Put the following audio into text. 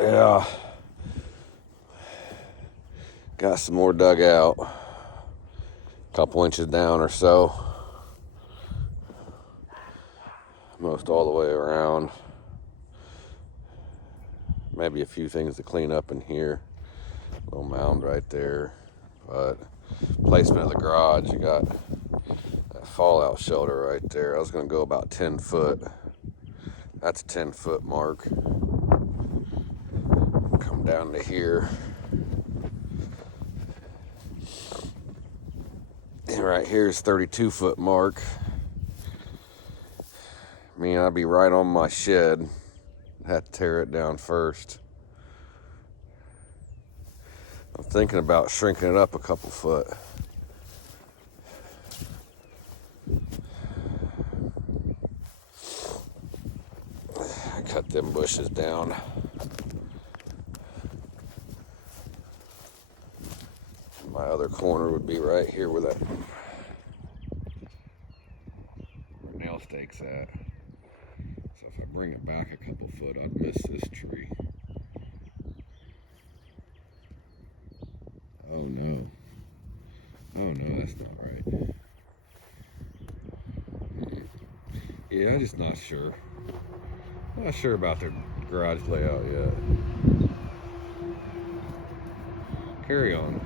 Yeah, got some more dug out, a couple inches down or so, most all the way around. Maybe a few things to clean up in here. Little mound right there, but placement of the garage, you got that fallout shelter right there. I was gonna go about 10 foot. That's a 10-foot mark. Come down to here. And right here is 32-foot mark. I mean, I'd be right on my shed. Had to tear it down first. I'm thinking about shrinking it up a couple foot. I cut them bushes down. My other corner would be right here where that nail stake's at. So if I bring it back a couple foot, I'd miss this tree. Oh no. Oh no, that's not right. Yeah, I'm just not sure. Not sure about the garage layout yet. Carry on.